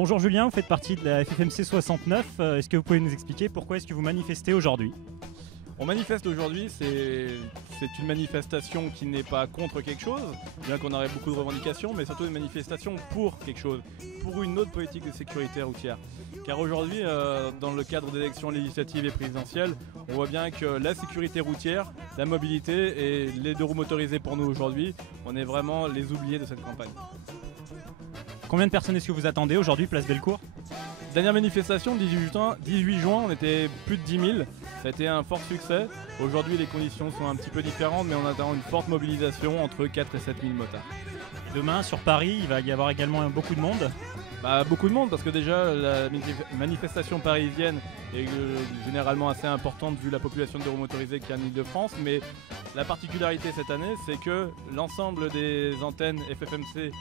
Bonjour Julien, vous faites partie de la FFMC 69. Est-ce que vous pouvez nous expliquer pourquoi est-ce que vous manifestez aujourd'hui? On manifeste aujourd'hui, c'est une manifestation qui n'est pas contre quelque chose, bien qu'on aurait beaucoup de revendications, mais surtout une manifestation pour quelque chose, pour une autre politique de sécurité routière. Car aujourd'hui, dans le cadre d'élections législatives et présidentielles, on voit bien que la sécurité routière, la mobilité et les deux roues motorisées pour nous aujourd'hui, on est vraiment les oubliés de cette campagne. Combien de personnes est-ce que vous attendez aujourd'hui, place Bellecour? Dernière manifestation, 18 juin, on était plus de 10 000. Ça a été un fort succès. Aujourd'hui, les conditions sont un petit peu différentes, mais on attend une forte mobilisation entre 4 et 7 000 motards. Demain, sur Paris, il va y avoir également beaucoup de monde. Beaucoup de monde, parce que déjà, la manifestation parisienne est généralement assez importante vu la population de roues motorisées qu'il y a en Ile-de-France. Mais la particularité cette année, c'est que l'ensemble des antennes FFMC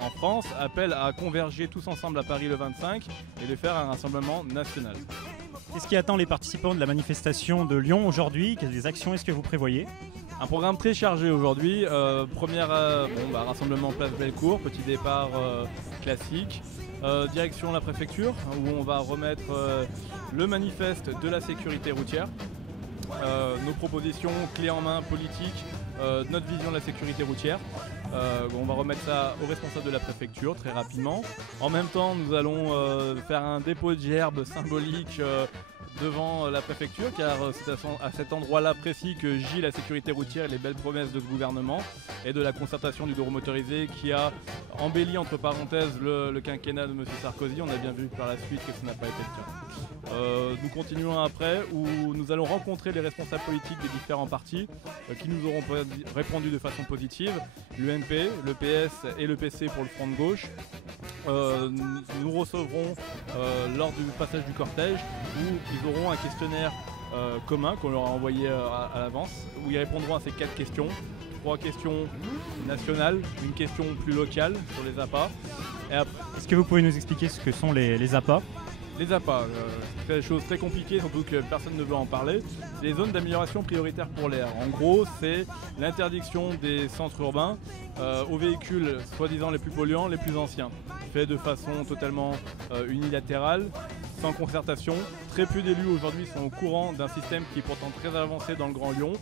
en France appellent à converger tous ensemble à Paris le 25 et de faire un rassemblement national. Qu'est-ce qui attend les participants de la manifestation de Lyon aujourd'hui? Quelles actions est-ce que vous prévoyez? Un programme très chargé aujourd'hui. Rassemblement place Bellecour, petit départ classique. Direction la préfecture où on va remettre le manifeste de la sécurité routière. Nos propositions clés en main politiques, notre vision de la sécurité routière. On va remettre ça aux responsables de la préfecture très rapidement. En même temps, nous allons faire un dépôt de gerbes symbolique devant la préfecture, car c'est à cet endroit-là précis que gît la sécurité routière et les belles promesses de ce gouvernement et de la concertation du deux roues motorisé qui a embelli entre parenthèses le quinquennat de M. Sarkozy. On a bien vu par la suite que ça n'a pas été le cas. Nous continuons après où nous allons rencontrer les responsables politiques des différents partis qui nous auront répondu de façon positive, l'UMP, le PS et le PC pour le front de gauche. Nous recevrons lors du passage du cortège où ils auront un questionnaire commun qu'on leur a envoyé à l'avance où ils répondront à ces 4 questions. 3 questions nationales, une question plus locale sur les APA. Est-ce que vous pouvez nous expliquer ce que sont les APA? Les APA, c'est une chose très compliquée, surtout que personne ne veut en parler. C'est les zones d'amélioration prioritaire pour l'air. En gros, c'est l'interdiction des centres urbains aux véhicules soi-disant les plus polluants, les plus anciens. Fait de façon totalement unilatérale, sans concertation. Très peu d'élus aujourd'hui sont au courant d'un système qui est pourtant très avancé dans le Grand Lyon.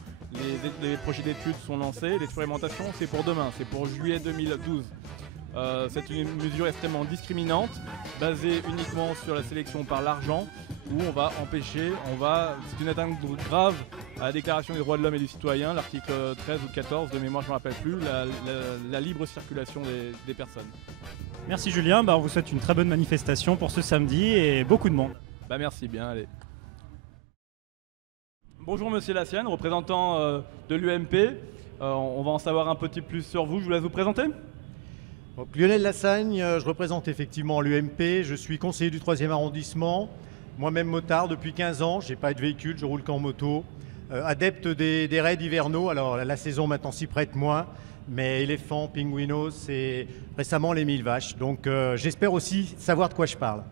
Les projets d'études sont lancés, l'expérimentation c'est pour demain, c'est pour juillet 2012. C'est une mesure extrêmement discriminante, basée uniquement sur la sélection par l'argent, où on va empêcher, c'est une atteinte grave à la Déclaration des droits de l'homme et du citoyen, l'article 13 ou 14 de mémoire, je ne me rappelle plus, la libre circulation des personnes. Merci Julien, on vous souhaite une très bonne manifestation pour ce samedi et beaucoup de monde. Merci bien, allez. Bonjour Monsieur Lassiane, représentant de l'UMP. On va en savoir un petit plus sur vous, je vous laisse vous présenter. Donc, Lionel Lassagne, je représente effectivement l'UMP, je suis conseiller du 3e arrondissement, moi-même motard depuis 15 ans, je n'ai pas de véhicule, je roule qu'en moto, adepte des raids hivernaux, alors la saison maintenant s'y prête moins, mais éléphants, pingouinos et récemment les 1000 vaches, donc j'espère aussi savoir de quoi je parle.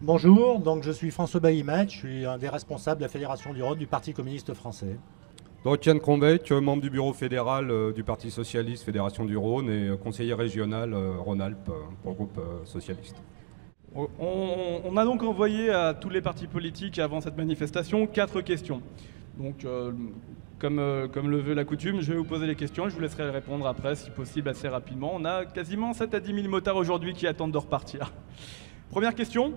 Bonjour, donc je suis François Baillimat, je suis un des responsables de la Fédération du Rhône du Parti communiste français. Donc Yann Krombeck, membre du bureau fédéral du Parti socialiste Fédération du Rhône et conseiller régional Rhône-Alpes pour le groupe socialiste. On a donc envoyé à tous les partis politiques avant cette manifestation 4 questions. Donc comme le veut la coutume, je vais vous poser les questions et je vous laisserai répondre après si possible assez rapidement. On a quasiment 7 à 10 000 motards aujourd'hui qui attendent de repartir. Première question,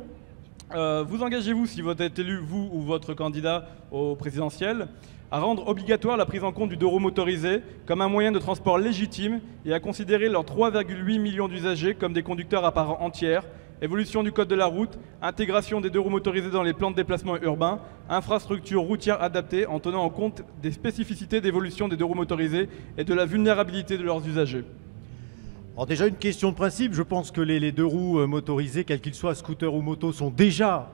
vous engagez-vous si vous êtes élu, vous ou votre candidat au présidentiel, à rendre obligatoire la prise en compte du deux roues motorisé comme un moyen de transport légitime et à considérer leurs 3,8 millions d'usagers comme des conducteurs à part entière, évolution du code de la route, intégration des deux roues motorisés dans les plans de déplacement urbains, infrastructures routières adaptées en tenant en compte des spécificités d'évolution des deux roues motorisés et de la vulnérabilité de leurs usagers. Alors déjà une question de principe, je pense que les deux roues motorisés, quels qu'ils soient, scooters ou motos, sont déjà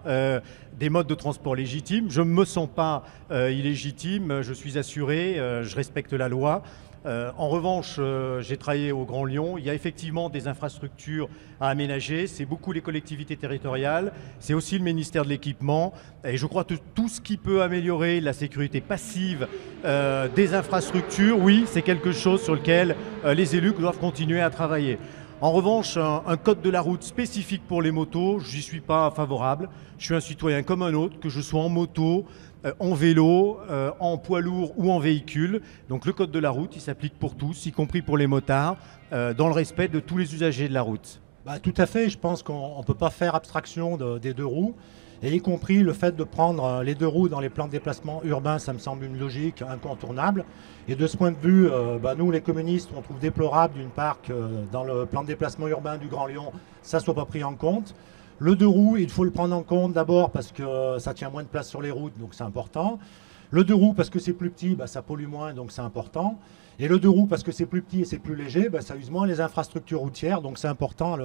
des modes de transport légitimes. Je ne me sens pas illégitime, je suis assuré, je respecte la loi. En revanche, j'ai travaillé au Grand Lyon, il y a effectivement des infrastructures à aménager, c'est beaucoup les collectivités territoriales, c'est aussi le ministère de l'Équipement, et je crois que tout ce qui peut améliorer la sécurité passive des infrastructures, oui, c'est quelque chose sur lequel les élus doivent continuer à travailler. En revanche, un code de la route spécifique pour les motos, j'y suis pas favorable. Je suis un citoyen comme un autre, que je sois en moto, en vélo, en poids lourd ou en véhicule. Donc le code de la route, il s'applique pour tous, y compris pour les motards, dans le respect de tous les usagers de la route. Bah, tout à fait, je pense qu'on ne peut pas faire abstraction des deux roues, et y compris le fait de prendre les deux roues dans les plans de déplacement urbains, ça me semble une logique incontournable. Et de ce point de vue, nous les communistes, on trouve déplorable d'une part que dans le plan de déplacement urbain du Grand Lyon, ça ne soit pas pris en compte. Le deux roues, il faut le prendre en compte d'abord parce que ça tient moins de place sur les routes, donc c'est important. Le deux roues parce que c'est plus petit, ça pollue moins, donc c'est important. Et le deux roues parce que c'est plus petit et c'est plus léger, ça use moins les infrastructures routières, donc c'est important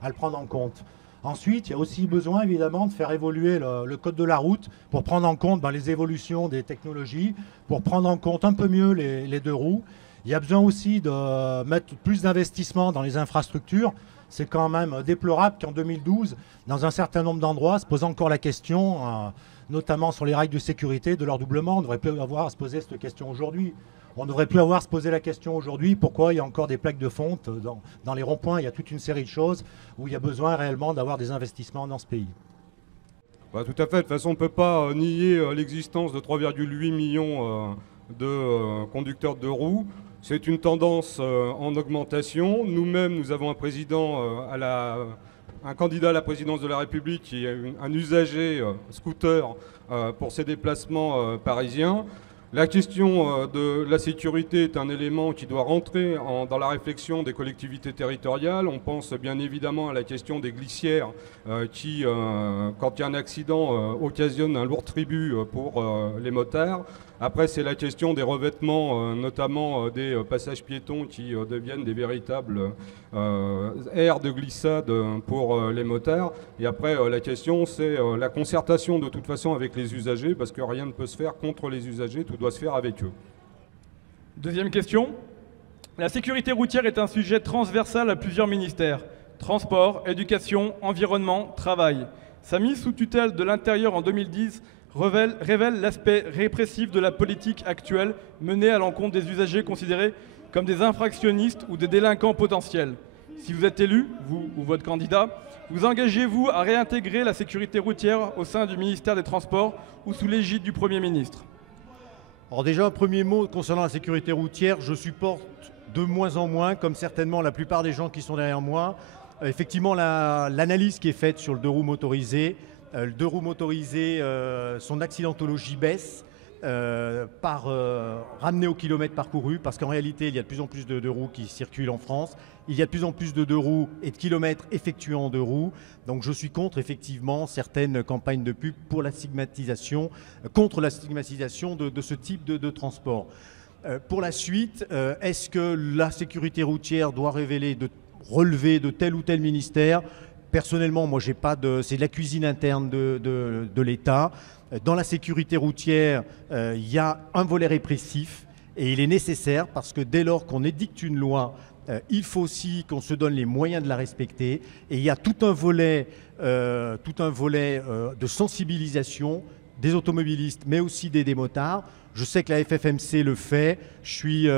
à le prendre en compte. Ensuite, il y a aussi besoin évidemment de faire évoluer le code de la route pour prendre en compte les évolutions des technologies, pour prendre en compte un peu mieux les deux roues. Il y a besoin aussi de mettre plus d'investissement dans les infrastructures. C'est quand même déplorable qu'en 2012, dans un certain nombre d'endroits, se pose encore la question, notamment sur les règles de sécurité, de leur doublement. On ne devrait plus avoir à se poser cette question aujourd'hui. On ne devrait plus avoir à se poser la question aujourd'hui pourquoi il y a encore des plaques de fonte dans les ronds-points. Il y a toute une série de choses où il y a besoin réellement d'avoir des investissements dans ce pays. Tout à fait. De toute façon, on ne peut pas nier l'existence de 3,8 millions de conducteurs de roues. C'est une tendance en augmentation. Nous-mêmes, nous avons un président, un candidat à la présidence de la République qui est un usager scooter pour ses déplacements parisiens. La question de la sécurité est un élément qui doit rentrer dans la réflexion des collectivités territoriales. On pense bien évidemment à la question des glissières qui, quand il y a un accident, occasionnent un lourd tribut pour les motards. Après, c'est la question des revêtements, notamment des passages piétons qui deviennent des véritables aires de glissade pour les motards. Et après, la question, c'est la concertation de toute façon avec les usagers, parce que rien ne peut se faire contre les usagers, tout doit se faire avec eux. Deuxième question. La sécurité routière est un sujet transversal à plusieurs ministères. Transport, éducation, environnement, travail. Sa mise sous tutelle de l'Intérieur en 2010 révèle l'aspect répressif de la politique actuelle menée à l'encontre des usagers considérés comme des infractionnistes ou des délinquants potentiels. Si vous êtes élu, vous ou votre candidat, vous engagez-vous à réintégrer la sécurité routière au sein du ministère des Transports ou sous l'égide du Premier ministre? Alors déjà, un premier mot concernant la sécurité routière, je supporte de moins en moins, comme certainement la plupart des gens qui sont derrière moi, effectivement l'analyse qui est faite sur le deux roues motorisé. Le deux roues motorisé, son accidentologie baisse ramené au kilomètre parcouru, parce qu'en réalité, il y a de plus en plus de deux roues qui circulent en France. Il y a de plus en plus de deux roues et de kilomètres effectués en deux roues. Donc je suis contre effectivement certaines campagnes de pub pour la stigmatisation, contre la stigmatisation de ce type de transport. Pour la suite, est-ce que la sécurité routière doit relever de tel ou tel ministère ? Personnellement, moi, j'ai pas c'est de la cuisine interne de l'État. Dans la sécurité routière, il y a un volet répressif et il est nécessaire parce que dès lors qu'on édicte une loi, il faut aussi qu'on se donne les moyens de la respecter. Et il y a tout un volet de sensibilisation des automobilistes, mais aussi des motards. Je sais que la FFMC le fait. Je suis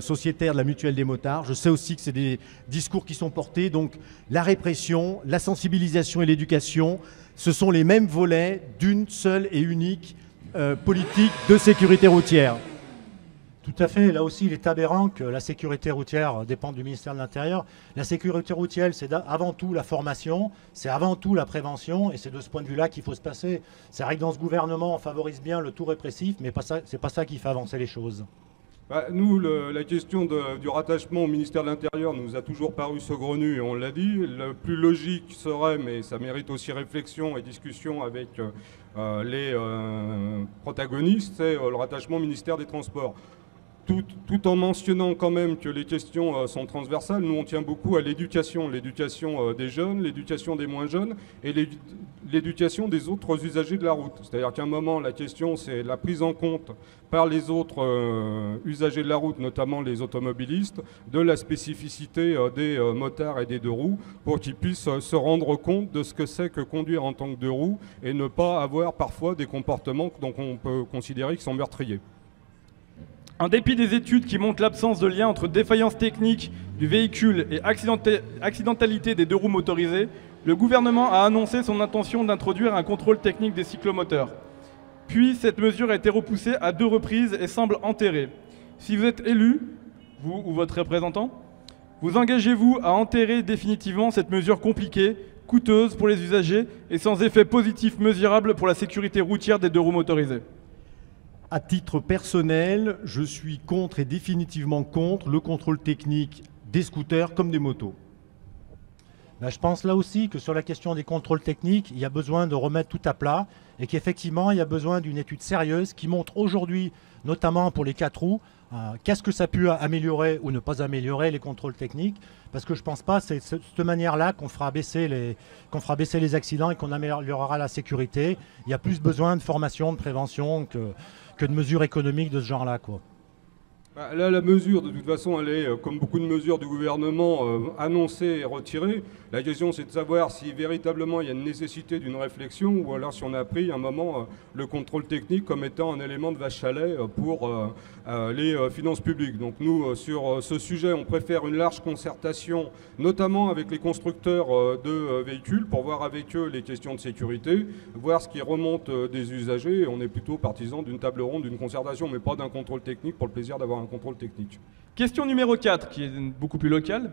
sociétaire de la Mutuelle des motards. Je sais aussi que c'est des discours qui sont portés. Donc la répression, la sensibilisation et l'éducation, ce sont les mêmes volets d'une seule et unique politique de sécurité routière. Tout à fait. Là aussi, il est aberrant que la sécurité routière dépende du ministère de l'Intérieur. La sécurité routière, c'est avant tout la formation, c'est avant tout la prévention, et c'est de ce point de vue-là qu'il faut se passer. C'est vrai que dans ce gouvernement, on favorise bien le tout répressif, mais c'est pas ça qui fait avancer les choses. Nous, la question du rattachement au ministère de l'Intérieur nous a toujours paru saugrenue, et on l'a dit. Le plus logique serait, mais ça mérite aussi réflexion et discussion avec les protagonistes, c'est le rattachement au ministère des Transports. Tout en mentionnant quand même que les questions sont transversales, nous on tient beaucoup à l'éducation des jeunes, l'éducation des moins jeunes et l'éducation des autres usagers de la route. C'est-à-dire qu'à un moment, la question c'est la prise en compte par les autres usagers de la route, notamment les automobilistes, de la spécificité des motards et des deux roues pour qu'ils puissent se rendre compte de ce que c'est que conduire en tant que deux roues et ne pas avoir parfois des comportements dont on peut considérer qu'ils sont meurtriers. En dépit des études qui montrent l'absence de lien entre défaillance technique du véhicule et accidentalité des deux roues motorisées, le gouvernement a annoncé son intention d'introduire un contrôle technique des cyclomoteurs. Puis, cette mesure a été repoussée à 2 reprises et semble enterrée. Si vous êtes élu, vous ou votre représentant, vous engagez-vous à enterrer définitivement cette mesure compliquée, coûteuse pour les usagers et sans effet positif mesurable pour la sécurité routière des deux roues motorisées? À titre personnel, je suis contre et définitivement contre le contrôle technique des scooters comme des motos. Ben, je pense là aussi que sur la question des contrôles techniques, il y a besoin de remettre tout à plat et qu'effectivement, il y a besoin d'une étude sérieuse qui montre aujourd'hui, notamment pour les 4 roues, qu'est-ce que ça a pu améliorer ou ne pas améliorer les contrôles techniques. Parce que je ne pense pas que c'est de cette manière-là qu'on fera baisser les accidents et qu'on améliorera la sécurité. Il y a plus besoin de formation, de prévention que de mesures économiques de ce genre-là, quoi. Là, la mesure, de toute façon, elle est, comme beaucoup de mesures du gouvernement, annoncée et retirée. La question, c'est de savoir si véritablement il y a une nécessité d'une réflexion ou alors si on a pris un moment le contrôle technique comme étant un élément de vache à lait pour les finances publiques. Donc nous, sur ce sujet, on préfère une large concertation, notamment avec les constructeurs de véhicules, pour voir avec eux les questions de sécurité, voir ce qui remonte des usagers. On est plutôt partisan d'une table ronde, d'une concertation, mais pas d'un contrôle technique pour le plaisir d'avoir un contrôle technique. Question numéro 4, qui est beaucoup plus locale.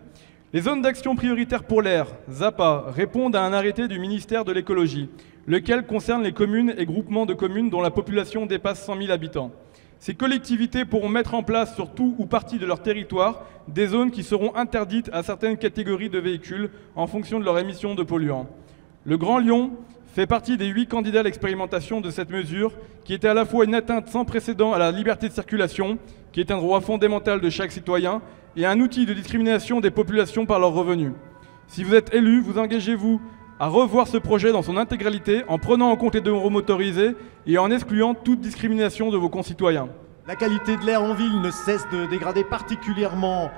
Les zones d'action prioritaires pour l'air, ZAPA, répondent à un arrêté du ministère de l'écologie, lequel concerne les communes et groupements de communes dont la population dépasse 100 000 habitants. Ces collectivités pourront mettre en place sur tout ou partie de leur territoire des zones qui seront interdites à certaines catégories de véhicules en fonction de leur émission de polluants. Le Grand Lyon fait partie des 8 candidats à l'expérimentation de cette mesure, qui était à la fois une atteinte sans précédent à la liberté de circulation, qui est un droit fondamental de chaque citoyen, et un outil de discrimination des populations par leurs revenus. Si vous êtes élu, vous engagez-vous à revoir ce projet dans son intégralité en prenant en compte les deux roues motorisées et en excluant toute discrimination de vos concitoyens? La qualité de l'air en ville ne cesse de dégrader particulièrement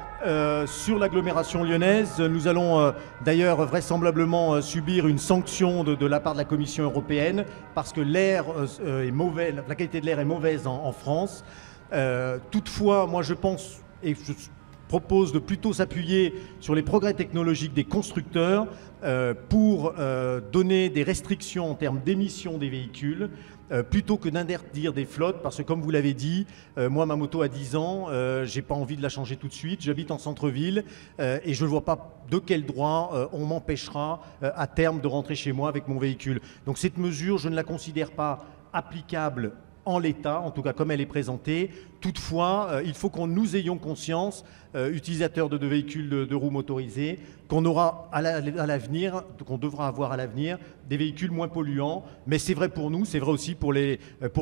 sur l'agglomération lyonnaise. Nous allons d'ailleurs vraisemblablement subir une sanction de la part de la Commission européenne parce que l'air est mauvais, la qualité de l'air est mauvaise en France. Toutefois, moi je pense et je propose de plutôt s'appuyer sur les progrès technologiques des constructeurs pour donner des restrictions en termes d'émissions des véhicules plutôt que d'interdire des flottes, parce que comme vous l'avez dit, moi ma moto a 10 ans, j'ai pas envie de la changer tout de suite, j'habite en centre-ville et je ne vois pas de quel droit on m'empêchera à terme de rentrer chez moi avec mon véhicule. Donc cette mesure, je ne la considère pas applicable en l'état, en tout cas comme elle est présentée. Toutefois, il faut que nous ayons conscience, utilisateurs de véhicules de roues motorisées, qu'on aura à l'avenir, qu'on devra avoir à l'avenir des véhicules moins polluants. Mais c'est vrai pour nous, c'est vrai aussi pour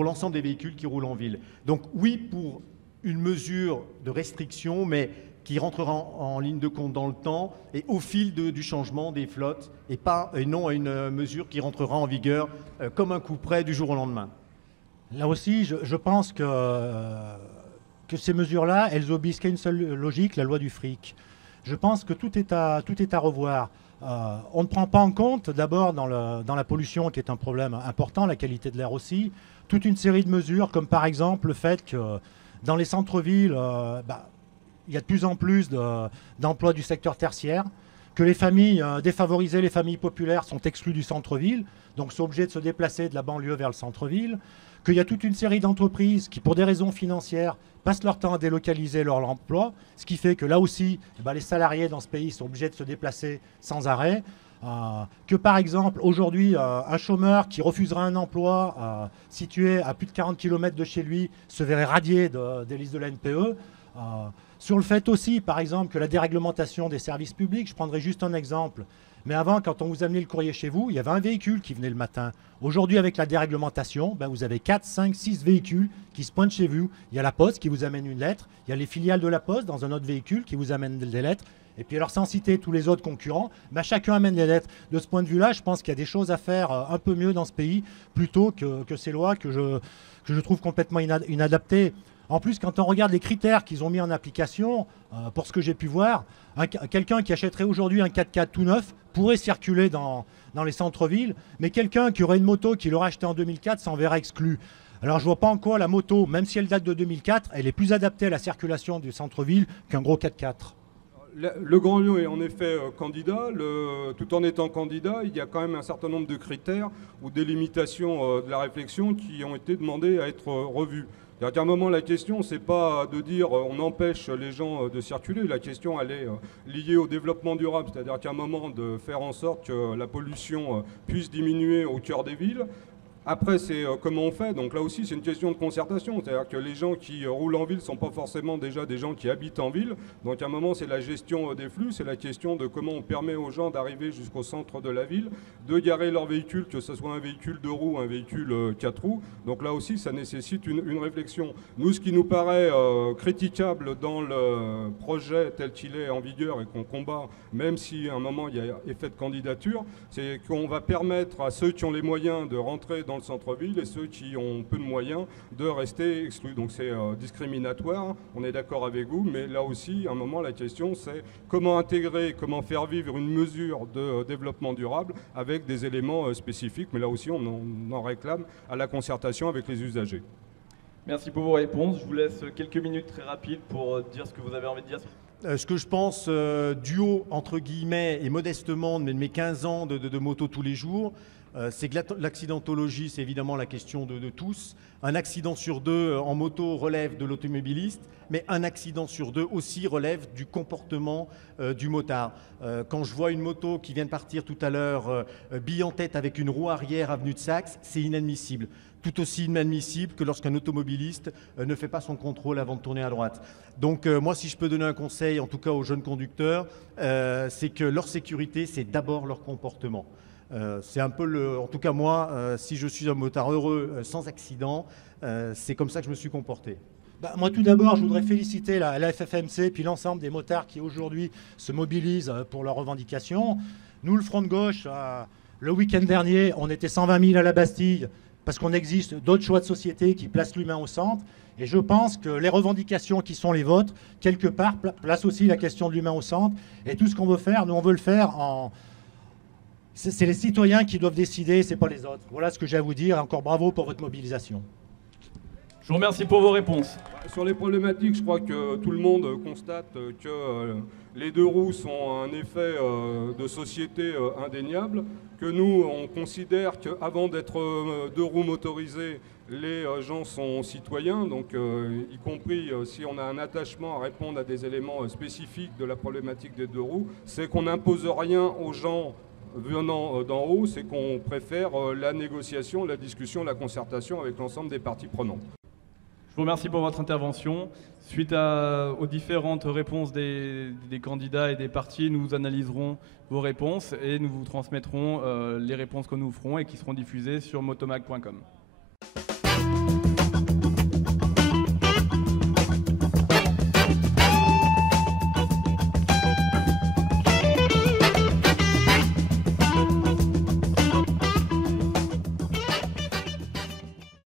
l'ensemble des véhicules qui roulent en ville. Donc oui, pour une mesure de restriction, mais qui rentrera en ligne de compte dans le temps et au fil du changement des flottes, et non à une mesure qui rentrera en vigueur comme un coup près du jour au lendemain. Là aussi, je pense que ces mesures-là, elles obéissent qu'à une seule logique, la loi du fric. Je pense que tout est à revoir. On ne prend pas en compte, d'abord, dans la pollution, qui est un problème important, la qualité de l'air aussi, toute une série de mesures, comme par exemple le fait que dans les centres-villes, il y a de plus en plus d'emplois du secteur tertiaire, que les familles défavorisées, les familles populaires sont exclues du centre-ville, donc sont obligées de se déplacer de la banlieue vers le centre-ville, qu'il y a toute une série d'entreprises qui, pour des raisons financières, passent leur temps à délocaliser leur emploi, ce qui fait que là aussi, les salariés dans ce pays sont obligés de se déplacer sans arrêt. Que par exemple, aujourd'hui, un chômeur qui refusera un emploi situé à plus de 40 km de chez lui se verrait radié des listes de la NPE. Sur le fait aussi, par exemple, que la déréglementation des services publics, je prendrai juste un exemple, mais avant, quand on vous amenait le courrier chez vous, il y avait un véhicule qui venait le matin. Aujourd'hui, avec la déréglementation, vous avez 4, 5, 6 véhicules qui se pointent chez vous. Il y a la Poste qui vous amène une lettre, il y a les filiales de la Poste dans un autre véhicule qui vous amènent des lettres. Et puis alors, sans citer tous les autres concurrents, chacun amène des lettres. De ce point de vue-là, je pense qu'il y a des choses à faire un peu mieux dans ce pays, plutôt que ces lois que je trouve complètement inadaptées. En plus, quand on regarde les critères qu'ils ont mis en application, pour ce que j'ai pu voir, quelqu'un qui achèterait aujourd'hui un 4x4 tout neuf pourrait circuler dans les centres-villes, mais quelqu'un qui aurait une moto qu'il aurait achetée en 2004 s'en verra exclu. Alors je ne vois pas en quoi la moto, même si elle date de 2004, elle est plus adaptée à la circulation du centre-ville qu'un gros 4x4. Le Grand Lyon est en effet candidat. Tout en étant candidat, il y a quand même un certain nombre de critères ou des limitations de la réflexion qui ont été demandées à être revues. C'est-à-dire qu'à un moment, la question, c'est pas de dire on empêche les gens de circuler. La question, elle est liée au développement durable. C'est-à-dire qu'à un moment, de faire en sorte que la pollution puisse diminuer au cœur des villes. Après, c'est comment on fait. Donc là aussi, c'est une question de concertation. C'est-à-dire que les gens qui roulent en ville ne sont pas forcément déjà des gens qui habitent en ville. Donc à un moment, c'est la gestion des flux. C'est la question de comment on permet aux gens d'arriver jusqu'au centre de la ville, de garer leur véhicule, que ce soit un véhicule 2 roues, un véhicule 4 roues. Donc là aussi, ça nécessite une réflexion. Nous, ce qui nous paraît critiquable dans le projet tel qu'il est en vigueur et qu'on combat, même si à un moment, il y a effet de candidature, c'est qu'on va permettre à ceux qui ont les moyens de rentrer dans le centre-ville et ceux qui ont peu de moyens de rester exclus. Donc c'est discriminatoire, on est d'accord avec vous, mais là aussi, à un moment, la question c'est comment intégrer, comment faire vivre une mesure de développement durable avec des éléments spécifiques, mais là aussi on en réclame à la concertation avec les usagers. Merci pour vos réponses. Je vous laisse quelques minutes très rapides pour dire ce que vous avez envie de dire. Ce que je pense du haut, entre guillemets, et modestement de mes 15 ans de moto tous les jours, c'est que l'accidentologie, c'est évidemment la question de tous. Un accident sur 2 en moto relève de l'automobiliste, mais un accident sur 2 aussi relève du comportement du motard. Quand je vois une moto qui vient de partir tout à l'heure, bille en tête avec une roue arrière avenue de Saxe, c'est inadmissible. Tout aussi inadmissible que lorsqu'un automobiliste ne fait pas son contrôle avant de tourner à droite. Donc moi, si je peux donner un conseil, en tout cas aux jeunes conducteurs, c'est que leur sécurité, c'est d'abord leur comportement. C'est un peu en tout cas moi, si je suis un motard heureux, sans accident, c'est comme ça que je me suis comporté. Moi tout d'abord, je voudrais féliciter la FFMC puis l'ensemble des motards qui aujourd'hui se mobilisent pour leurs revendications. Nous, le Front de Gauche, le week-end dernier, on était 120 000 à la Bastille parce qu'on existe d'autres choix de société qui placent l'humain au centre. Et je pense que les revendications qui sont les vôtres, quelque part, placent aussi la question de l'humain au centre. Et tout ce qu'on veut faire, nous on veut le faire en... C'est les citoyens qui doivent décider, c'est pas les autres. Voilà ce que j'ai à vous dire. Encore bravo pour votre mobilisation. Je vous remercie pour vos réponses. Sur les problématiques, je crois que tout le monde constate que les 2 roues sont un effet de société indéniable, que nous, on considère qu'avant d'être 2 roues motorisées, les gens sont citoyens, donc y compris si on a un attachement à répondre à des éléments spécifiques de la problématique des 2 roues, c'est qu'on n'impose rien aux gens venant d'en haut, c'est qu'on préfère la négociation, la discussion, la concertation avec l'ensemble des parties prenantes. Je vous remercie pour votre intervention. Suite aux différentes réponses des candidats et des partis, nous analyserons vos réponses et nous vous transmettrons les réponses que nous ferons et qui seront diffusées sur motomag.com.